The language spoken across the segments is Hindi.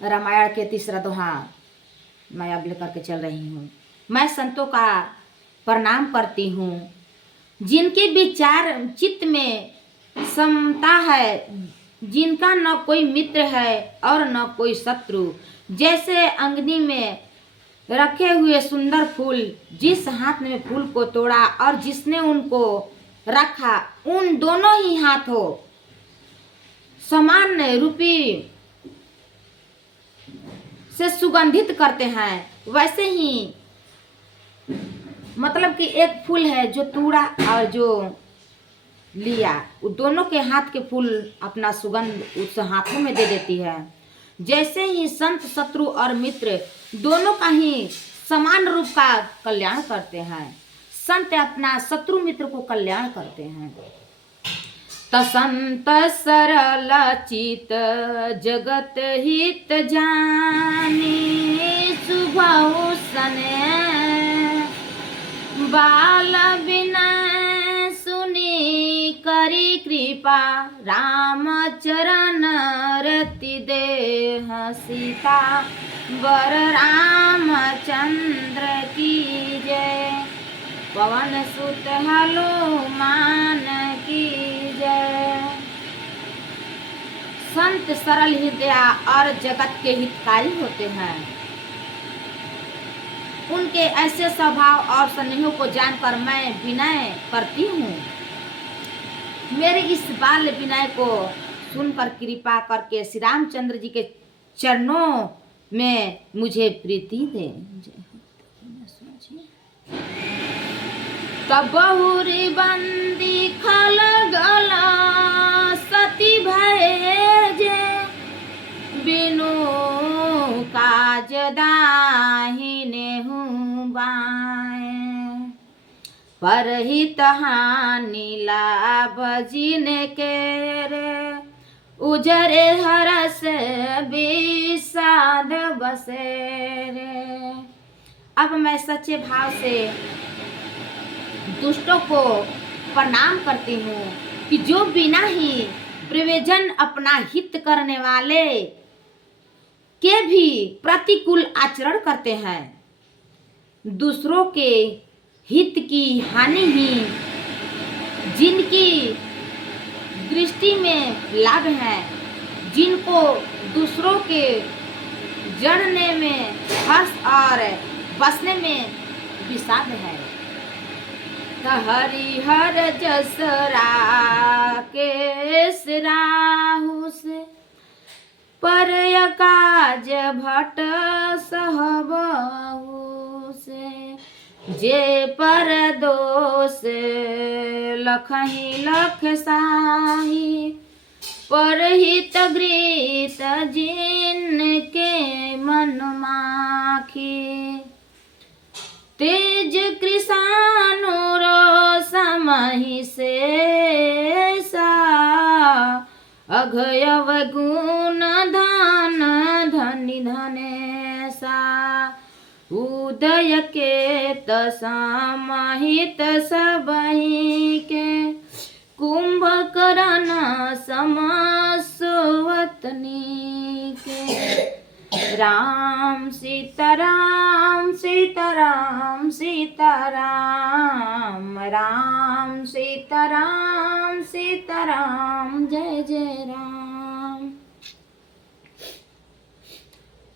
रामायण के तीसरा दोहा मैं अब लेकर के चल रही हूँ। मैं संतों का प्रणाम करती हूँ, जिनके विचार चित्त में समता है, जिनका न कोई मित्र है और न कोई शत्रु। जैसे अंगनी में रखे हुए सुंदर फूल, जिस हाथ में फूल को तोड़ा और जिसने उनको रखा, उन दोनों ही हाथों समान रूपी से सुगंधित करते हैं। वैसे ही मतलब कि एक फूल है जो तोड़ा और जो लिया, वो दोनों के हाथ के फूल अपना सुगंध उस हाथों में दे देती है। जैसे ही संत शत्रु और मित्र दोनों का ही समान रूप का कल्याण करते हैं। संत अपना शत्रु मित्र को कल्याण करते हैं। तसंत सरल चित जगत हित जानी, सुभहु सने बाल विनय सुनी करी कृपा, राम चरण रति देह सीता, वर रामचंद्र की जय, पवन सुत हनुमान की जय। संत सरल हृदय और जगत के हितकारी होते हैं। उनके ऐसे स्वभाव और स्नेह को जानकर मैं विनय करती हूँ। मेरे इस बाल विनय को सुनकर कृपा करके श्री रामचंद्र जी के चरणों में मुझे प्रीति दे। तब बहुरी बंदी खल गला सती भये, बिनु काज दाहिने हूँ बाएं, परहित हानि लाभ जिन के रे, उजरे हरस विषाद बसे रे। अब मैं सच्चे भाव से दुष्टों को प्रणाम करती हूँ कि जो बिना ही प्रयोजन अपना हित करने वाले के भी प्रतिकूल आचरण करते हैं। दूसरों के हित की हानि ही जिनकी दृष्टि में लाभ है, जिनको दूसरों के जड़ने में हर्ष और बसने में विषाद है। हरिहर जस राकेश राहु से, पर काज भट सहबहु से, जे पर दोष लखहि लख साही, परहित गृहीत जिनके मन माखी, तेज कृषानुर समहि शेषा, अघयव गुण धन धनि धनेशा, उदय के समाहित सबहि के, कुंभकर्ण समसुवतनी के। राम सीताराम सीताराम सीताराम, राम सीताराम सीताराम, जय जय राम।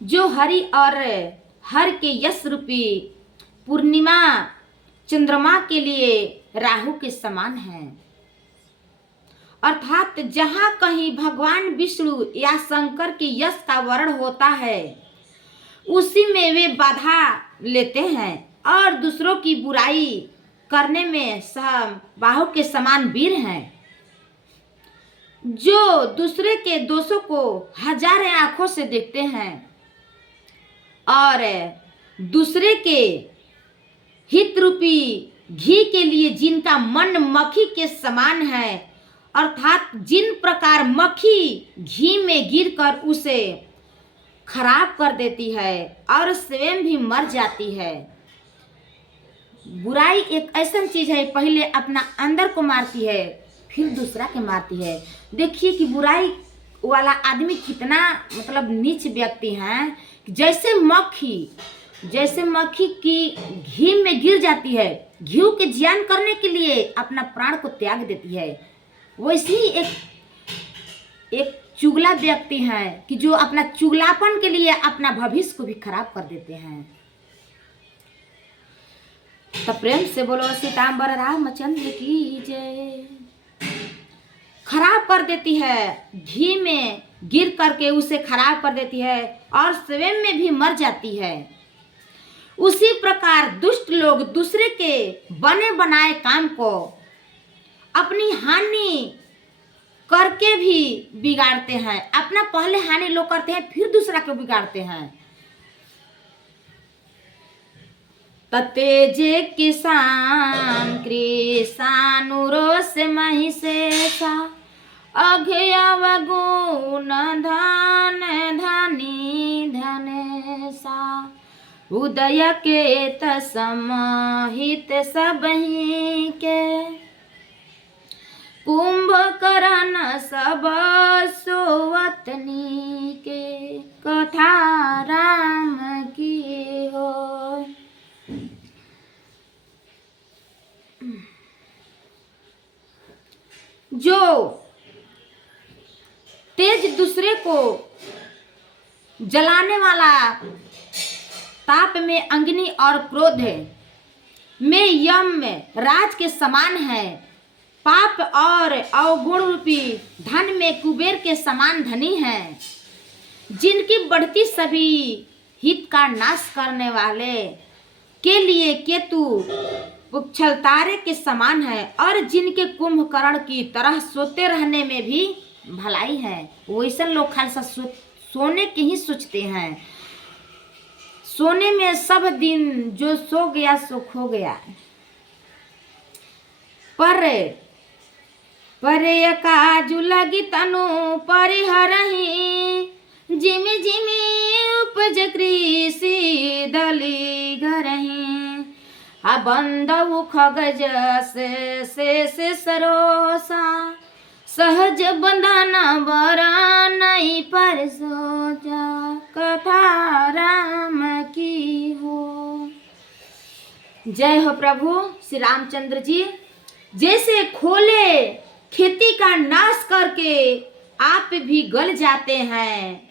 जो हरि और हर के यश रूपी पूर्णिमा चंद्रमा के लिए राहु के समान है, अर्थात जहाँ कहीं भगवान विष्णु या शंकर के यश का वर्ण होता है, उसी में वे बाधा लेते हैं और दूसरों की बुराई करने में बाहु के समान वीर हैं। जो दूसरे के दोषों को हजार आंखों से देखते हैं और दूसरे के हित रूपी घी के लिए जिनका मन मक्खी के समान है, अर्थात जिन प्रकार मक्खी घी में गिरकर उसे खराब कर देती है और स्वयं भी मर जाती है। बुराई एक ऐसा चीज है, पहले अपना अंदर को मारती है फिर दूसरा के मारती है। देखिए कि बुराई वाला आदमी कितना मतलब नीच व्यक्ति है। जैसे मक्खी की घी में गिर जाती है, घी के जियान करने के लिए अपना प्राण को त्याग देती है, वैसे ही एक चुगला व्यक्ति है कि जो अपना चुगलापन के लिए अपना भविष्य को भी खराब कर देते हैं। तो प्रेम से बोलो सीतांबर रामचंद्र की जय। खराब कर देती है, घी में गिर करके उसे खराब कर देती है और स्वयं में भी मर जाती है। उसी प्रकार दुष्ट लोग दूसरे के बने बनाए काम को अपनी हानि करके भी बिगाड़ते हैं। अपना पहले हानि लोग करते हैं, फिर दूसरा को बिगाड़ते हैं। तेजे किसान कृषानुरोष महिषेषा अघयवगुण धन धनी धनेशा उदय के तसमहित सबहि के कुंभकर्ण सब सोवतनी के कथा राम की हो। जो तेज दूसरे को जलाने वाला ताप में अग्नि और क्रोध में यम में राज के समान है, पाप और अवगुण रूपी धन में कुबेर के समान धनी है, जिनकी बढ़ती सभी हित का नाश करने वाले के लिए केतु उछल तारे के समान है, और जिनके कुंभकर्ण की तरह सोते रहने में भी भलाई है। वैसे लोग खाली सोने के ही सोचते हैं, सोने में सब दिन जो सो गया सो खो गया। पर काजू लगी तनु परिहरही जिमि जिमि उपज कृषि दली घरही बंधु खगज से सरोसा सहज बंधन बरा नहीं पर सोचा कथा राम की हो। जय हो प्रभु श्री रामचंद्र जी। जैसे खोले खेती का नाश करके आप भी गल जाते हैं,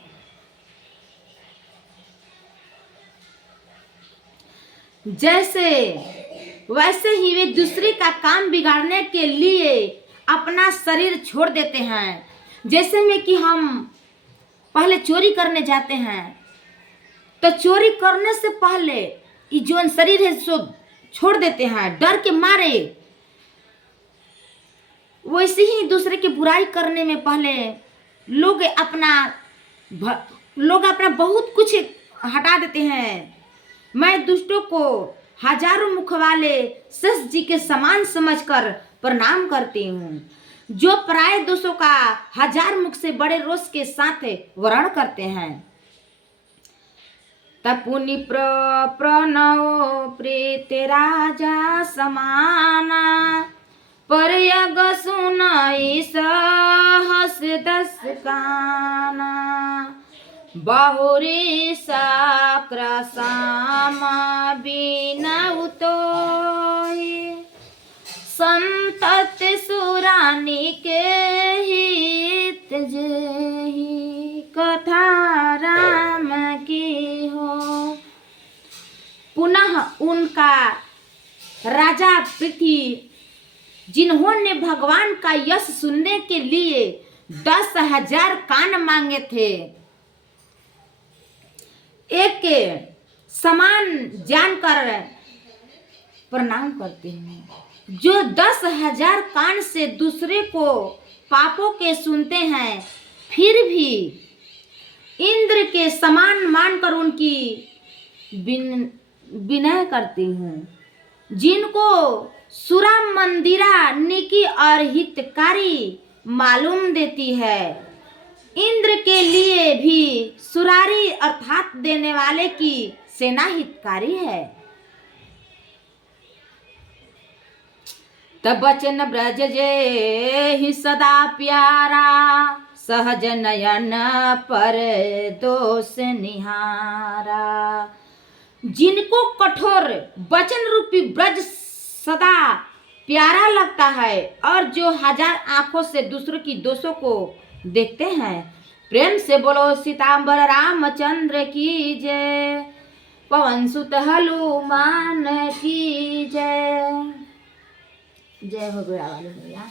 वैसे ही वे दूसरे का काम बिगाड़ने के लिए अपना शरीर छोड़ देते हैं। जैसे में कि हम पहले चोरी करने जाते हैं, तो चोरी करने से पहले ये जो शरीर है सो छोड़ देते हैं डर के मारे। वैसे ही दूसरे की बुराई करने में पहले लोग अपना बहुत कुछ हटा देते हैं। मैं दुष्टों को हजारों मुख वाले सस जी के समान समझकर प्रणाम करती हूँ, जो पराये दोषों का हजार मुख से बड़े रोष के साथ वर्ण करते हैं। तपुनि प्रणव प्रीति राजा समाना परयग सुनाई सहस दस काना बहुरी साक्र सामा बिना उतोहि संतत सुरानी के हित जेहि कथा राम की हो। पुनः उनका राजा पृथ्वी जिन्होंने भगवान का यश सुनने के लिए 10,000 कान मांगे थे, एक के समान जानकर प्रणाम करते हैं। जो 10,000 कान से दूसरे को पापों के सुनते हैं, फिर भी इंद्र के समान मानकर उनकी विनय करती हूँ। जिनको सुरा मंदिरा निकी और हितकारी मालूम देती है, इंद्र के लिए भी सुरारी अर्थात देने वाले की सेना हितकारी है। तब वचन ब्रज जे ही सदा प्यारा सहज नयन पर दोष निहारा। जिनको कठोर वचन रूपी ब्रज सदा प्यारा लगता है और जो हजार आंखों से दूसरों की दोषों को देखते हैं, प्रेम से बोलो सीतांबर रामचंद्र की जय, पवन सुत हनुमान की जय। जय हो गया वाली भैया।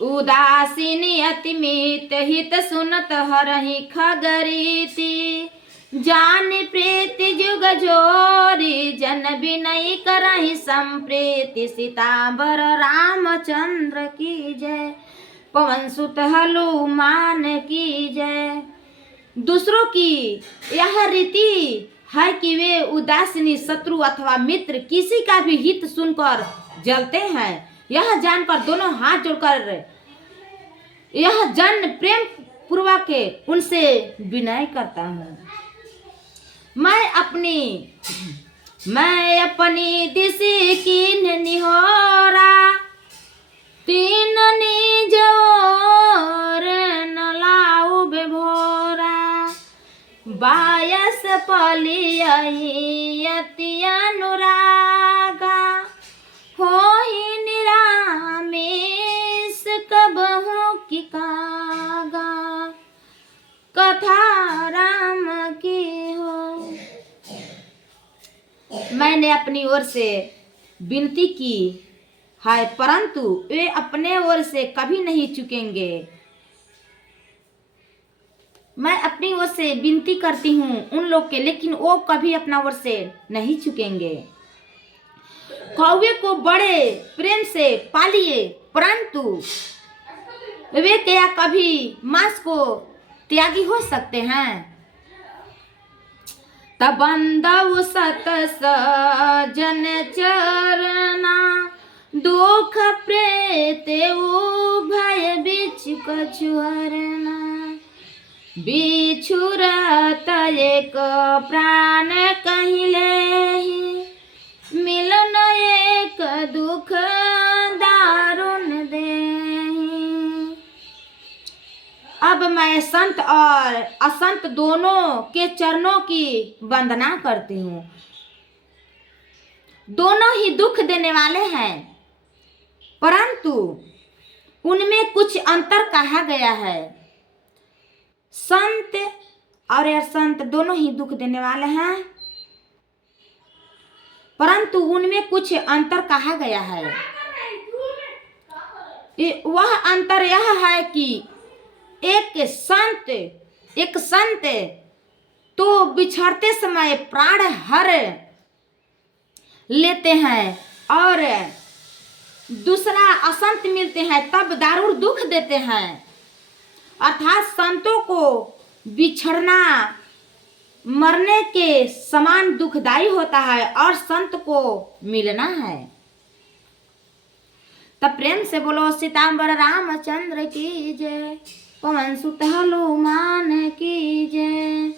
उदासीनी अतिमित हित सुनत हरहि खगरीति, जान प्रीति जुग जोरी जन बिनय करहि संप्रीति, सीतांबर रामचंद्र की जय, पवन सुत हनुमान की जय। दूसरों की यह रीति है कि वे उदासीनी शत्रु अथवा मित्र किसी का भी हित सुनकर जलते हैं। यह जानकर दोनों हाथ जोड़कर यह जन प्रेम पूर्वक उनसे विनय करता हूँ। मैं अपनी दिशि कीन निहोरा, तीन निज ओर न लाऊ बेभोरा, बायस पलियहि अति अनुरागा, होहि निरामिष कबहु की कागा, कथा राम की हो। मैंने अपनी ओर से विनती की है परंतु वे अपने ओर से कभी नहीं चुकेंगे। मैं अपनी ओर से विनती करती हूँ उन लोग के, लेकिन वो कभी अपना ओर से नहीं चुकेंगे। कौवे को बड़े प्रेम से पालिए परंतु वे क्या कभी मांस को त्यागी हो सकते हैं। तबंदव सत सजन चरना, दुख प्रेते भय बिच कछुहरना, बिछुरत एक प्राण कहिले, मिलन एक दुख दारुण देहि। अब मैं संत और असंत दोनों के चरणों की वंदना करती हूँ। दोनों ही दुख देने वाले हैं परंतु उनमें कुछ अंतर कहा गया है। संत और असंत दोनों ही दुख देने वाले हैं परंतु उनमें कुछ अंतर कहा गया है। वह अंतर यह है कि एक संत तो बिछड़ते समय प्राण हर लेते हैं और दूसरा असंत मिलते हैं तब दारुण दुख देते हैं। अर्थात संतों को बिछड़ना मरने के समान दुखदाई होता है और संत को मिलना है। तब प्रेम से बोलो सीतांबर रामचंद्र की जय, पवन सुत हनुमान की जय।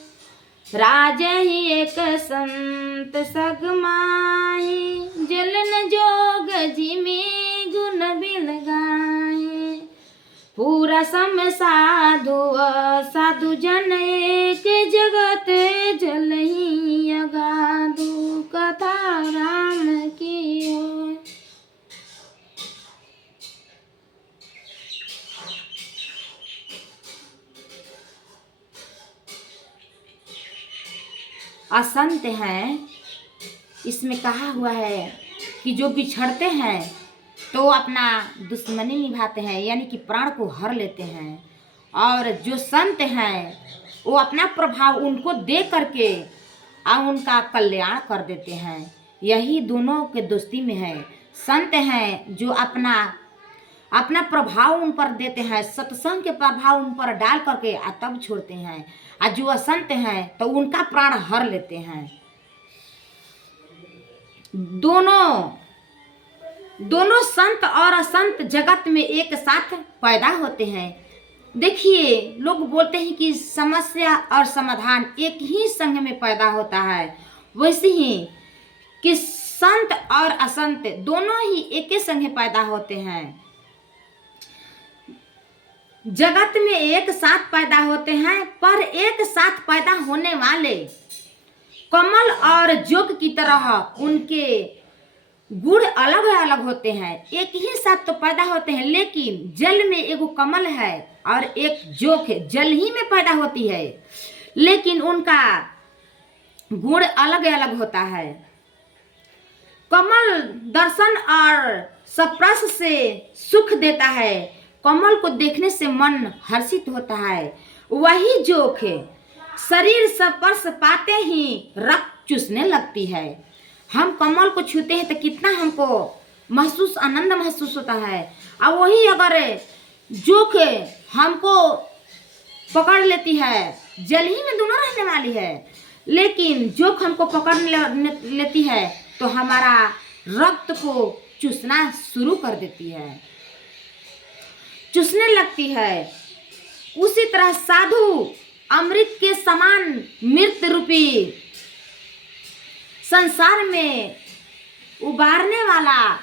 राजहि एक संत सगमाहि, जलन जोग जिमि गुण बिलगाहि। पूरा सम साधु साधु जन एक, जगत जलहि अगाधु, कथा राम की हो। असंत हैं, इसमें कहा हुआ है कि जो बिछड़ते हैं तो अपना दुश्मनी निभाते हैं यानी कि प्राण को हर लेते हैं, और जो संत हैं वो अपना प्रभाव उनको दे करके और उनका कल्याण कर देते हैं। यही दोनों के दोस्ती में है। संत हैं जो अपना प्रभाव उन पर देते हैं, सत्संग के प्रभाव उन पर डाल करके तब छोड़ते हैं, और जो असंत हैं तो उनका प्राण हर लेते हैं। दोनों संत और असंत जगत में एक साथ पैदा होते हैं। देखिए लोग बोलते हैं कि समस्या और समाधान एक ही संग में पैदा होता है, वैसे ही कि संत और असंत दोनों ही एक ही संगे पैदा होते हैं। जगत में एक साथ पैदा होते हैं, पर एक साथ पैदा होने वाले कमल और जोग की तरह उनके गुण अलग अलग होते हैं। एक ही साथ तो पैदा होते हैं, लेकिन जल में एक कमल है और एक जोग है, जल ही में पैदा होती है, लेकिन उनका गुण अलग अलग होता है। कमल दर्शन और स्पर्श से सुख देता है, कमल को देखने से मन हर्षित होता है। वही जोग है, शरीर स्पर्श पाते ही रक्त चूसने लगती है। हम कमल को छूते हैं तो कितना हमको आनंद महसूस होता है, और वही अगर जोग हमको पकड़ लेती है, जल ही में दोनों रहने वाली है, लेकिन जोग हमको पकड़ लेती है तो हमारा रक्त को चूसना शुरू कर देती है, चूसने लगती है। उसी तरह साधु अमृत के समान मृत रूपी संसार में उबारने वाला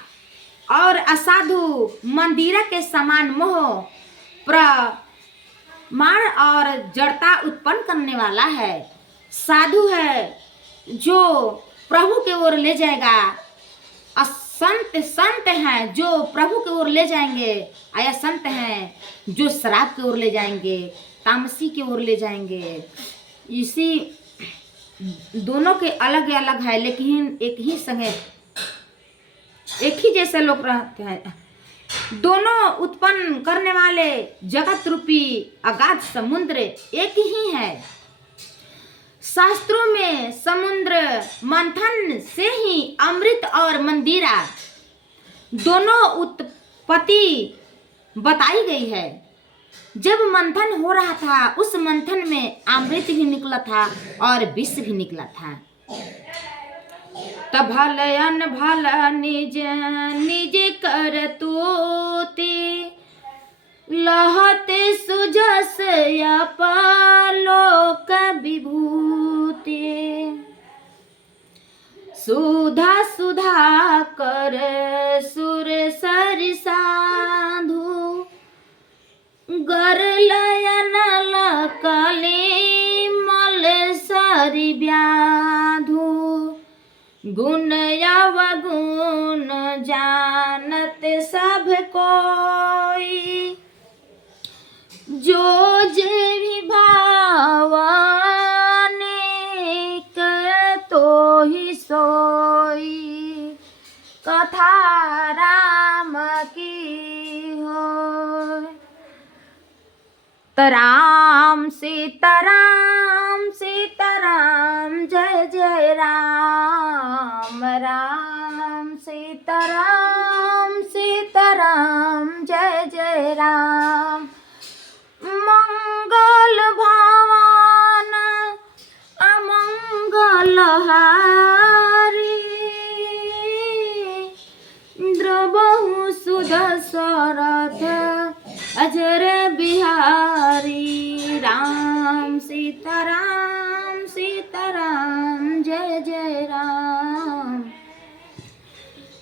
और असाधु मंदिरा के समान मोह प्रमाण और जड़ता उत्पन्न करने वाला है। साधु है जो प्रभु के ओर ले जाएगा, संत हैं जो प्रभु की ओर ले जाएंगे, आया संत हैं जो शराब की ओर ले जाएंगे, तामसी की ओर ले जाएंगे। इसी दोनों के अलग अलग है, लेकिन एक ही संगे एक ही जैसे लोग रहते हैं। दोनों उत्पन्न करने वाले जगत रूपी अगाध समुद्र एक ही है। शास्त्रों में समुद्र मंथन से ही अमृत और मंदिरा दोनों उत्पत्ति बताई गई है। जब मंथन हो रहा था, उस मंथन में अमृत भी निकला था और विष भी निकला था। तब भलयन भला निज निज करतूति लहते सुजस लोक विभूति सुधा सुधा कर सुर सर साधु गरलयन लकले मल सरि व्याधु गुण अवगुण जानत सब कोई जो जे विभावने तो ही सोई कथा राम की हो। राम सीताराम सीताराम जय जय राम, राम सीताराम सीताराम जय जय राम। मंगल भवन अमंगल हारी द्रवहु सुदशरथ अजर बिहारी। राम सीताराम सीताराम जय जय राम,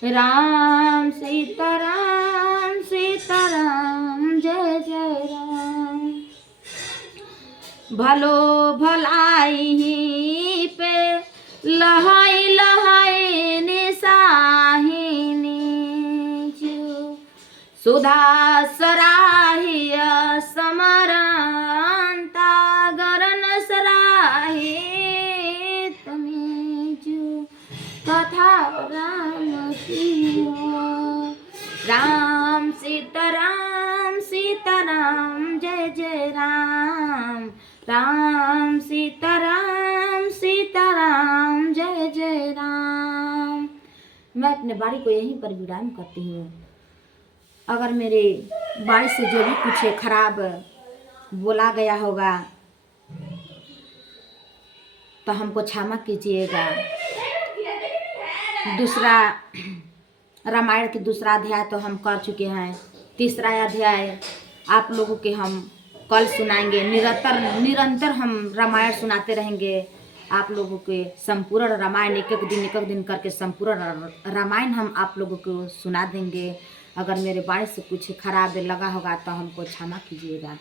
राम सीताराम सीताराम जय जय राम। भलो भलाई पे लहाई लहाई निसाहिनी जो सुधा सराहिय समरंता गरन सराहि तुम्हें जो कथा राम की हो। राम सीताराम सीताराम जय जय राम, राम सीताराम सीताराम जय जय राम। मैं अपने बाणी को यहीं पर विराम करती हूँ। अगर मेरे बाणी से जो भी कुछ खराब बोला गया होगा तो हमको क्षमा कीजिएगा। दूसरा रामायण के दूसरा अध्याय तो हम कर चुके हैं, तीसरा अध्याय आप लोगों के हम कल सुनाएंगे। निरंतर हम रामायण सुनाते रहेंगे। आप लोगों के संपूर्ण रामायण एक एक दिन करके संपूर्ण रामायण हम आप लोगों को सुना देंगे। अगर मेरे बाणी से कुछ खराब लगा होगा तो हमको क्षमा कीजिएगा।